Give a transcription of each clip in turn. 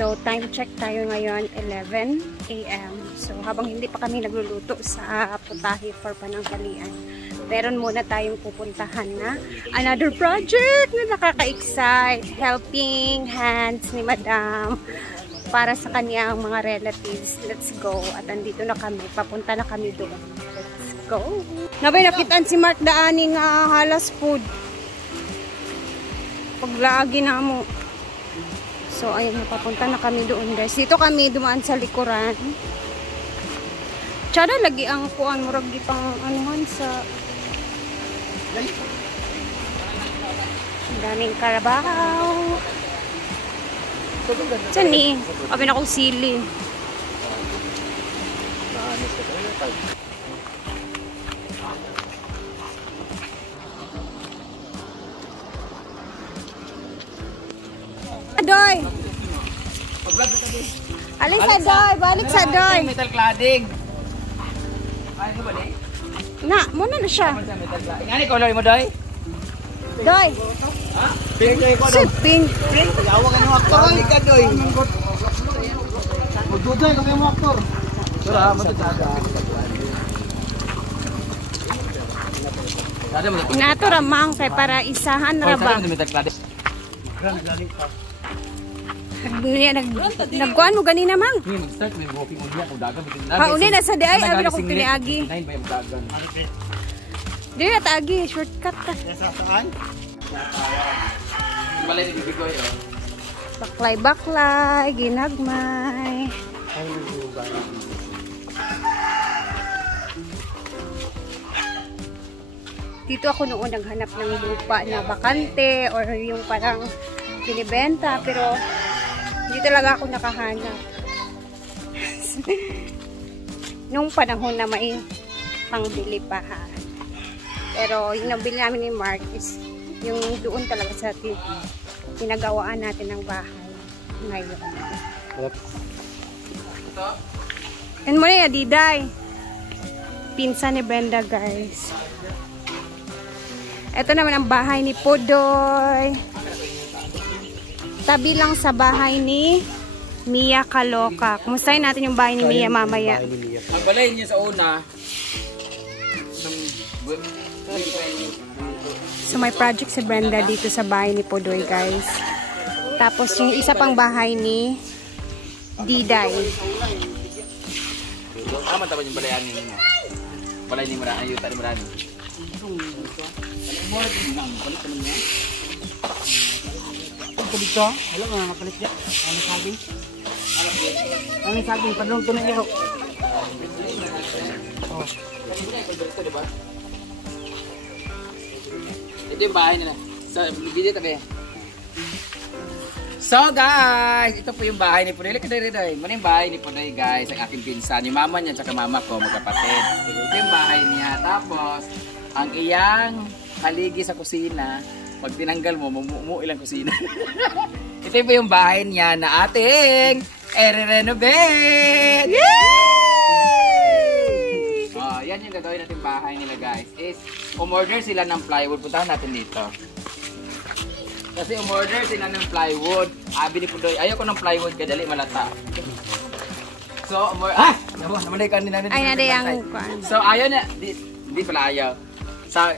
So, time check tayo ngayon, 11 AM. So, habang hindi pa kami nagluluto sa putahe for pananghalian, meron muna tayong pupuntahan na another project na nakaka-excite. Helping hands ni Madam para sa kanyang mga relatives. Let's go. At andito na kami. Papunta na kami doon. Let's go. Nabay, nakitaan si Mark daaning halas food. Paglaagi na mo. So, ayun, papunta na kami doon, guys. Dito kami dumaan sa likuran. Tsada, lagi ang kuan murag di pang anuhan sa daming karabaw. Saan ni? Abi na akong sili. Adoy! Alis sa doy! Balik sa doy! Metal cladding! Ay, ano ba di? Na, muna na siya. Ngani color mo, Doy? Doy! Ha? Pink ko Si Pink. Yawa ka ng aktor. Hindi ka, Doy. Magdudoy ka mo aktor. Sura, matutsaga. Inato ramang kay para isahan ra ba? Metal cladding. Nagkuhan mo ganina mang. Start may walking on diya kung dagan. Uli na sa diay, abi na kong piniagi. Nine ba yung dagan? Dili at agi, shortcut ta. Saan? Balay ni Bibigoy, oh. Baklay-baklay, ginagmay. Dito ako noon naghanap ng lupa na bakante or yung parang binibenta, pero hindi talaga ako nakahanap. Nung panahon na may pangbili pa ha. Pero yung nabili namin ni Mark is yung doon talaga sa pinagawaan natin ng bahay ngayon. And mo na Diday. Pinsan ni Brenda, guys. Ito naman ang bahay ni Podoy. Tabi lang sa bahay ni Mia Kaloka. Kumustahin natin yung bahay ni Mia mamaya. Ang balay niya sa una. So may project si Brenda dito sa bahay ni Podoy, guys. Tapos yung isa pang bahay ni Diday. Tama tama yung balayan ni mo. Balay ni Marani, ayuta ni Marani. Ito dito, wala mga mapalit dyan. Ano saging? Ano saging? Padulong ito na iyo. Ito yung bahay nila. So, video tabi. So guys, ito po yung bahay ni Punoy. Muna yung bahay ni Punoy, guys. Ang aking pinsan. Yung mama niya at mama ko, magkapatid. Ito yung bahay niya. Tapos, ang iyang haligi sa kusina. Pag tinanggal mo, mumumu ilang kusina. Ito po yung bahay niya na ating i-renovate! Yay! Oh, yan yung gagawin natin bahay nila, guys. Is, umorder sila ng plywood. Puntahan natin dito. Kasi umorder sila ng plywood. Abi ni Pudoy, ayoko ng plywood, kadali malata. So, naman ka nila. Ay, naday ang So, ayaw na. Hindi pala ayaw.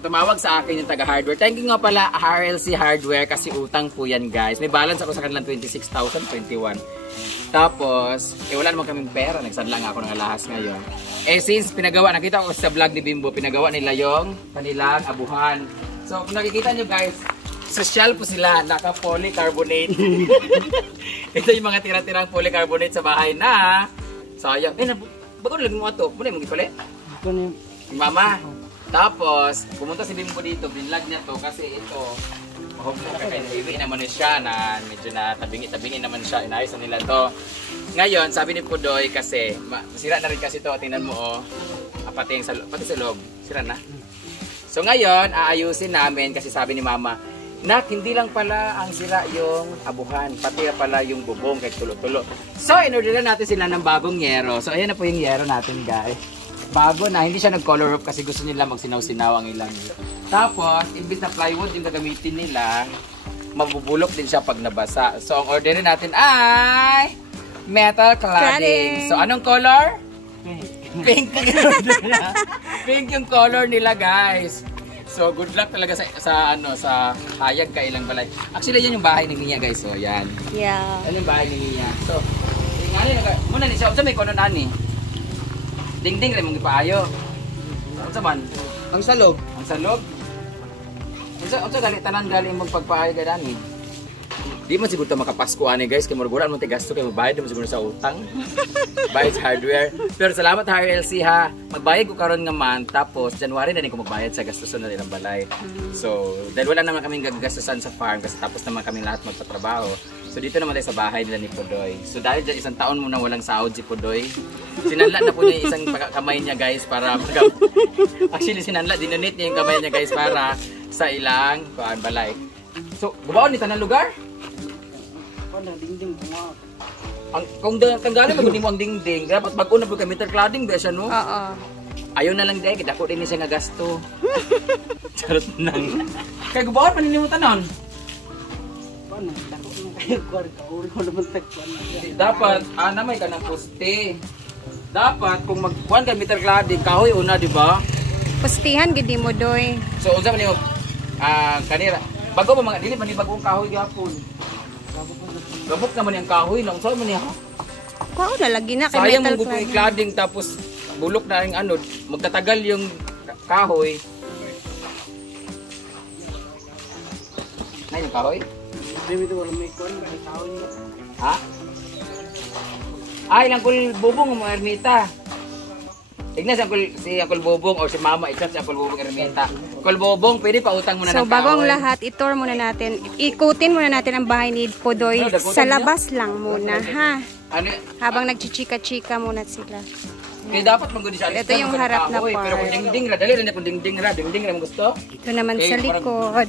Tumawag sa akin yung taga-hardware. Thank you nga pala RLC Hardware kasi utang po yan, guys. May balance ako sa kanilang 26,021. Tapos, wala naman kaming pera. Nagsadla nga ako ng alahas ngayon. Since pinagawa, nakita ko sa vlog ni Bimbo, pinagawa nila yung kanilang abuhan. So, kung nakikita nyo, guys, social po sila, naka-polycarbonate. Ito yung mga tira-tirang polycarbonate sa bahay na sayang. Bago na lagi mo ito. Muna yung mag-ipali? Mama. Tapos, pumunta si Bimbo dito, binlag niya to kasi ito, kakaiwi naman siya na medyo na tabingi naman siya, inayos na nila to. Ngayon, sabi ni Pudoy kasi, sira na rin kasi to, tingnan mo oh, pati sa loob, sira na. So ngayon, aayusin namin kasi sabi ni Mama, Nak, hindi lang pala ang sira yung abuhan, pati pala yung bubong kahit tulo-tulo. So, inorder natin sila ng bagong yero. So, ayan na po yung yero natin, guys. Bago na, hindi siya nag-color up kasi gusto nila magsinaw-sinaw ang ilang. Tapos, imbis na plywood yung gagamitin nila, mabubulok din siya pag nabasa. So, ang orderin natin ay metal cladding. So, anong color? Pink. Pink yung color nila, guys. So, good luck talaga sa hayag kailang balay. Actually, yan yung bahay ni Mia, guys. So, yan. Yeah. Yan yung bahay ni Mia. So, muna ni siya. Unsa may kono nani? Dingding rin mong ipaayo. Unsa man? Ang salog. Ang salog? Unsa gali tanan gali mong pagpaayo gani? Di man siguro makapasko ani guys, kay murguran mo ti gasto kay magbayad mo siguro sa utang. Bayad sa hardware. Pero salamat RLC ha. Magbayad ko karon nga man tapos January na din ko magbayad sa gastuson na nilang balay. So, dahil wala naman kaming gagastusan sa farm kasi tapos naman kaming lahat magtatrabaho. So dito naman tayo sa bahay nila ni Pudoy. So dahil dyan isang taon muna walang sahod si Pudoy, sinanla na po niya isang kamay niya guys para actually sinanla, dinonate niya yung kamay niya guys para sa ilang balay. So, gubaon ni tanang lugar? Dingding Kung tanggalin mo ang dingding, dapat bago na po kay metal cladding ba siya no? Oo. Ayaw na lang dahil, dako din siya nga gasto. Charot nang. Kaya gubaon paninimutan nun? Dapat, may ka ng poste. Dapat, kung magkuhan ka metal cladding, kahoy una, di ba? Pustihan, gidi mo doy. So, unsa man yung kanira. Bago ba mga, dili man yung bagong kahoy gapon. Gabok naman yung kahoy lang. Unsa man niya? Kuha na lagi na kay sayang metal mong cladding tapos bulok na yung magtatagal yung kahoy. Yung kahoy? Ha? Ay, ang Uncle Bobong mo Ermita. Tignan si Uncle Bobong or si Mama itap si Uncle Bobong Ermita. Uncle Bobong, pwede pa utang muna ng kahoy. So, bago ang lahat, i-tour muna natin. Ikutin muna natin ang bahay ni Pudoy. Sa labas lang muna, ha? Habang nagchichika-chika muna sila. Kaya dapat magudi siya. Ito yung harap na part. Pero kung dingding ra, dali rin kung dingding ra mo gusto. Ito naman sa likod.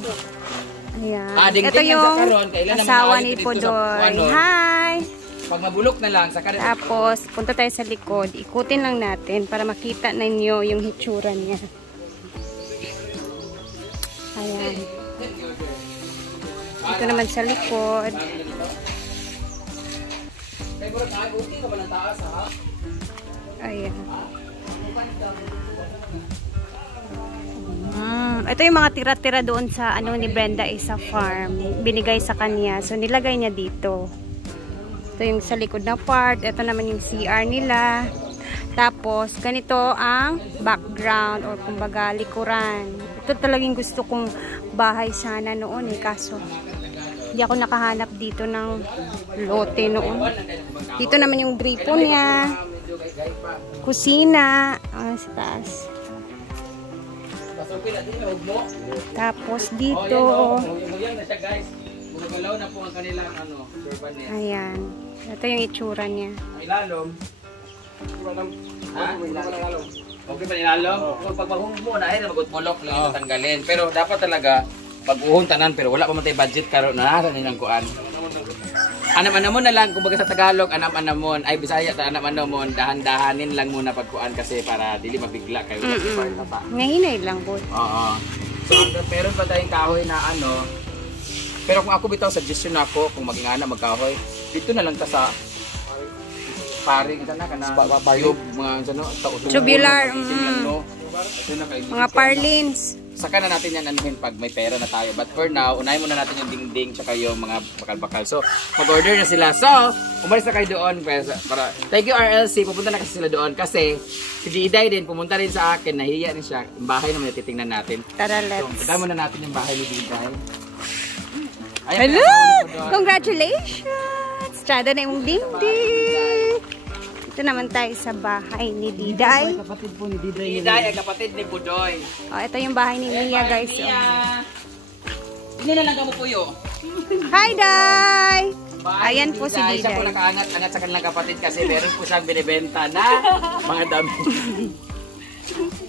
Ayan. Dingding Ito yung kailan asawa naman ni dito sa Pudoy. Hi! Pag mabulok na lang, saka rin. Tapos, punta tayo sa likod. Ikutin lang natin para makita ninyo yung hitsura niya. Ayan. Ito naman sa likod. Ayan. Ito yung mga tira-tira doon sa ni Brenda sa farm. Binigay sa kanya. So, nilagay niya dito. Ito yung sa likod na part. Ito naman yung CR nila. Tapos, ganito ang background or kumbaga likuran. Ito talagang gusto kong bahay sana noon kaso hindi ako nakahanap dito ng lote noon. Dito naman yung gripo niya. Kusina. Sa taas. Tapos dito. Ayan. Ito yung itsura niya. Ilalom. Okay pa ilalom? Pag maghungbo na ay magutmulok lang tatanggalin. Pero dapat talaga pag-uhon tanan pero wala pa man tay budget karon na sa nilang kuan. Anam-anamon na lang kumbaga sa Tagalog, anam-anamon ay Bisaya ta anam-anamon, dahan-dahanin lang muna pagkuan kasi para dili mabigla kayo sa pa. Ngahinay lang po. Oo. So meron pa tayong kahoy na pero kung ako bitaw suggestion ako kung magingana magkahoy, dito na lang ta sa paring sana kana bayog mga tubular mga ano. parlins. Saka na natin yan anuhin pag may pera na tayo. But for now, unahin muna natin yung dingding tsaka yung mga bakal-bakal. So, mag-order na sila. So, umalis na kayo doon. Para, thank you RLC. Pupunta na kasi sila doon. Kasi, si Diday din, pumunta rin sa akin. Nahiya rin siya. Yung bahay naman titingnan natin. Tara, let's. So, punta muna natin yung bahay ni Diday. Hello! Congratulations! Tsada na yung dingding. Ito naman tayo sa bahay ni Diday. Kapatid po ni Diday. Diday ay kapatid ni Pudoy. Ito yung bahay ni Mia, guys. Hindi na lang kamo puyo. Hi, Day! Ayan po si Diday. Siya po nakaangat-angat sa kanilang kapatid kasi meron po siyang binibenta na mga dami.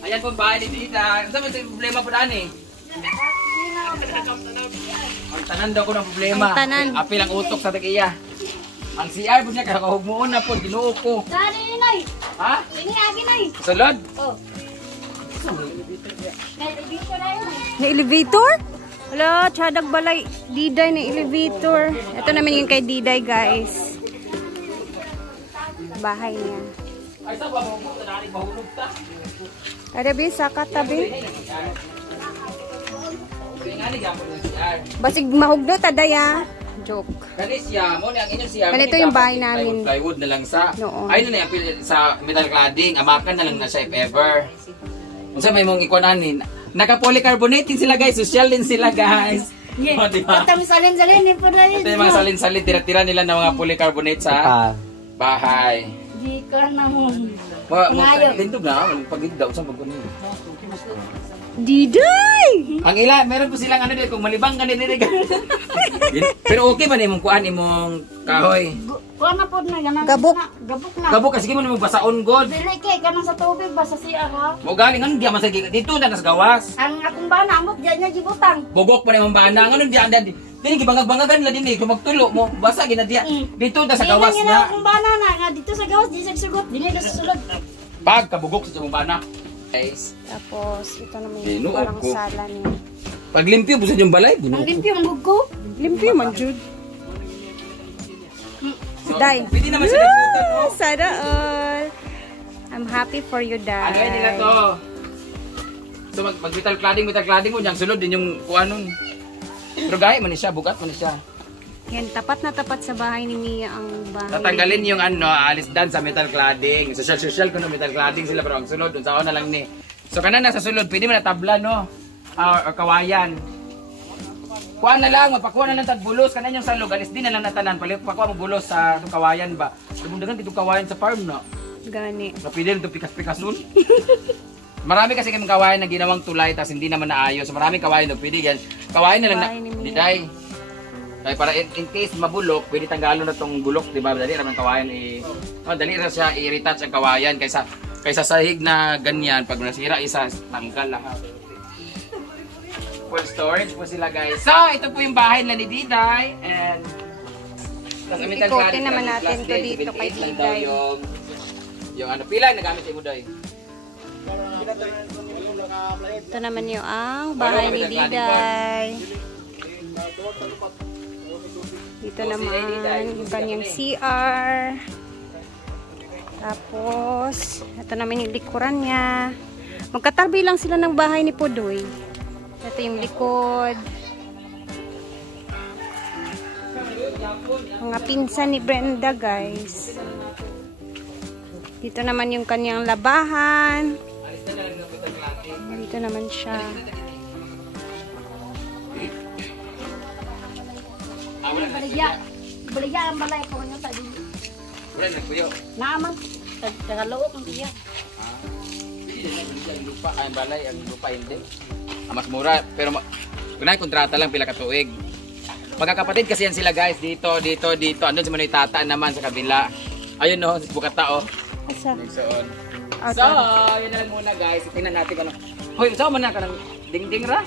Ayan po ang bahay ni Diday. Ano ba yung problema po daan eh? Ang tanan daw ko ng problema. Ang tanan. Apil ang utok sa tagiya. Ang CR po niya, kakahugmuon na po, ginuo ko. Dari ni Nay. Ha? Ini agi Nay. Sulod? Oh. May elevator na yun. May elevator? Wala, tsadag balay. Diday na elevator. Ito naman yung kay Diday, guys. Bahay niya. Ada bisa katabi. Basig mahugdo tadaya. Joke. Ganito yung bahay namin. Plywood na lang sa. Noon. Ayun na yung sa metal cladding. Amakan na lang na siya if ever. Kung sa may mong ikuananin. Naka-polycarbonate sila guys. Social din sila guys. Yeah. O, diba? Katang salin-salin po na yun. Ito yung mga salin-salin. Tira-tira nila ng mga polycarbonate sa bahay. Di ka na mo. Ngayon. Lindog na. Pag-igdaw sa pag-unin. Diday! Ang ila, meron po silang ano dito. Kung malibang ka nila. Pero okay man imong kuan imong kahoy. Kuha na po na. Ganang, Gabok. Gabok na. Gabo kasi mo namang basaon god. Dili kay kanang sa tubig ba sa siya ha? Mo galing ano diya masagi dito na nas gawas. Ang akong bana mo diyan niya gibutang. Bugok pa nimong bana ano diya anda. Dili gibangag-bangagan la dinhi kung magtulo mo basa gina diya. Dito na sa gawas Di na. akong bana na nga dito sa gawas di sugot. Dili na sa sulod. Pag kabugok sa imong bana. Guys, Tapos, ito naman Binuog yung parang ko. sala niya. pag limpyo busad yung balay. Ang limpyo ang bugko. Limpyo man, Jude. So, Day. pwede naman siya nagbutan no. Sana all. I'm happy for you, Day. Ano yan nila to? So mag metal cladding mo diyang sulod din yung kuanon. Pero gaya man ni siya, bugat man ni siya. Yan, tapat na tapat sa bahay ni Mia ang bahay. Tatanggalin yung ano, alis dan sa metal cladding. Social ko no metal cladding sila pero ang sulod dun sa na lang ni. So kanan na sa sulod, pwede mo na tabla no. Or kawayan. Kuha na lang, mapakuha na lang tag bulos kanan yung salog, alis din na lang natanan pakuha mo bulos sa kawayan ba. Dumundagan dito kawayan sa farm no. Gani. So pwede rin ito pikas-pikasun. Marami kasi kami kawayan na ginawang tulay tas hindi naman naayos. So maraming kawayan no, pwede yan. Kawayan na lang Kawayan ni Mia. Diday. Kaya para in case mabulok, pwede tanggalon na tong bulok, di ba? Dali naman kawayan dali na siya i-retouch ang kawayan kaysa sahig na ganyan pag nasira isa tanggal lahat. Full storage po sila guys. So, ito po yung bahay nila ni Diday and Ikotin naman natin to dito kay Diday. Yung ano pila nagamit si Mudoy. Ito naman yung ang bahay ni Diday. Dito naman yung kanyang CR. Tapos, ito naman yung likuran niya. Magkatabi lang sila ng bahay ni Pudoy. Ito yung likod. Mga pinsan ni Brenda, guys. Dito naman yung kanyang labahan. Dito naman siya. Baligya ang balay ko nyo sa dili. Wala nagpuyo. Naaman. Tagalook ang diya. Ang lupa, ang balay, ang lupa hindi. Mas mura, pero kunay kontrata lang pila ka tuig. Magkakapatid kasi yan sila guys, dito. Andun si Manoy Tata naman sa kabila. Ayun no, bukata oh. Asa? Nagsoon. Okay. So, yun na lang muna guys. Tingnan natin kung ano. Hoy, saan man na ka ng dingding ra?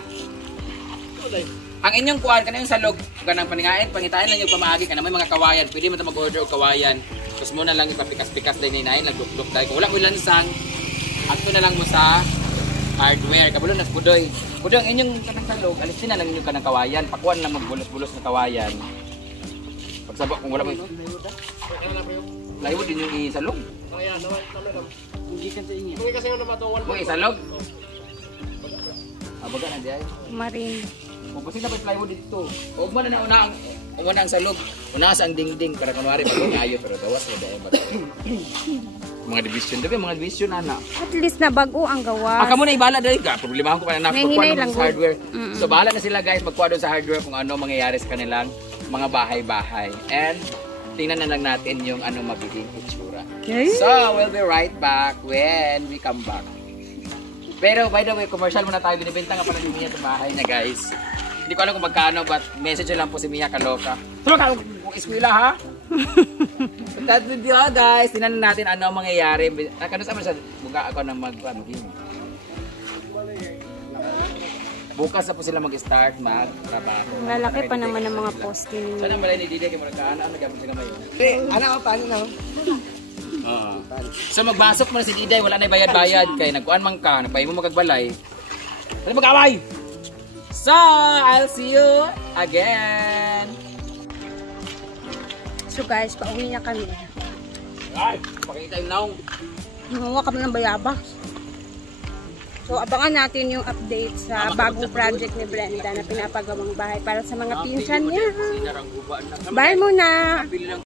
Ang inyong kuwan, kanang salog, kanang paningain, pangitain lang yung pamaagi ka na may mga kawayan. Pwede mo ito mag-order o kawayan. Tapos muna lang ipapikas-pikas din ninahin, nagdukluk dahil. Kung wala mo lansang, akto na lang mo sa hardware. Kabulo na Budoy. Budoy, ang inyong kanang salog, alisin na lang inyong kanang kawayan. Pakuan lang magbulos-bulos na kawayan. Pagsabak kung wala mo ito. Plywood din yung isalog. Hindi ka sa inyo. Mo isalog. Abaga na diay. Marin. Kung kasi dapat plywood dito. Huwag mo na una ang salog. Una sa ang dingding. Para kunwari mag-ayo pero gawas na dahil mga division. Dabi mga division ana. At least na bago ang gawa. Aka mo na ibala dahil ka. Problema ko pa na Nanginay nakukuha lang sa hardware. So bahala na sila guys. Magkuha doon sa hardware kung ano mangyayari sa kanilang mga bahay-bahay. And tingnan na lang natin yung ano magiging itsura. Okay. So we'll be right back when we come back. Pero by the way, commercial muna tayo. Binibenta nga pala ni Mia sa bahay niya guys. Hindi ko alam kung magkano but message lang po si Mia kaloka. Tulog ka kung eskwela ha? But that video guys, tingnan natin ano ang mangyayari. Nakano sa siya, buka ako ng mag-game. Bukas na po sila mag-start mag-trabaho. Lalaki pa naman ng mga poste ninyo. Saan ang balay ni Didi? Kaya magkakaana, nag-gamit sila ngayon. Ano ako, paano na? So magbasok mo na si Diday, wala na bayad-bayad kay nagkuan man ka, nagpahi mo magagbalay. Dali mag-away. So, I'll see you again. So guys, pauwi na kami. Ay, pakita yung naong. Nanguha kami ng bayabas. So, abangan natin yung update sa bagong project ni Brenda na pinapagawang bahay para sa mga pinsan niya. Bye muna!